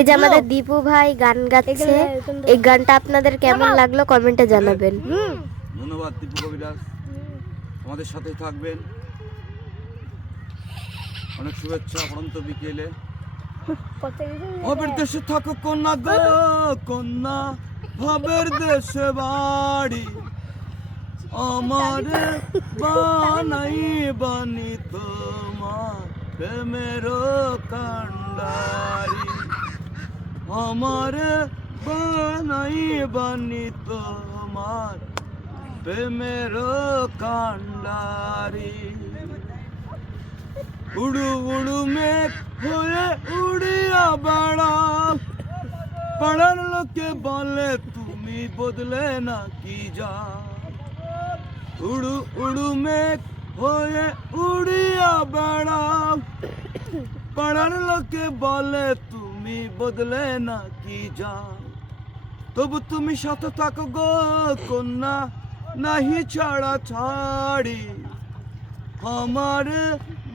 এই যে আমাদের দীপু ভাই গান গাচ্ছে, এই গানটা আপনাদের কেমন লাগলো কমেন্টে জানাবেন। ধন্যবাদ দীপু কবিরাজ, আমাদের সাথে থাকবেন। অনেক শুভেচ্ছা অনন্ত বিকেলে। ভাবের দেশে থাকো কন্যা গো কন্যা, ভাবের দেশে বাড়ি, আমার বানাই বানি তোমার প্রেমের কান্ডারি, আমার বানাই বানি তোমার প্রেমের কান্ডারি। উড়ু উড়ু মেঘ হয়ে উড়িয়া বেড়াও, পাড়ার লোকে বলে তুমি বদলে নাকি যাও। উড়ু উড়ু মেঘ হয়ে উড়িয়া বেড়াও, পাড়ার লোকে বলে তুমি বদলে নাকি যাও। তবু তুমি সাথে থাকো গো কন্যা, নাহি ছাড়া ছাড়ি, আমার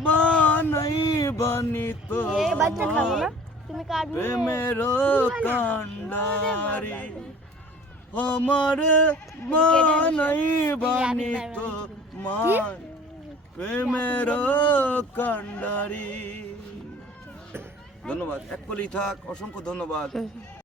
বানাই বানি তোমার প্রেমের কান্ডারি, আমার বানাই বানি তোমার প্রেমের কান্ডারি। ধন্যবাদ, এক কলি থাক, অসংখ্য ধন্যবাদ।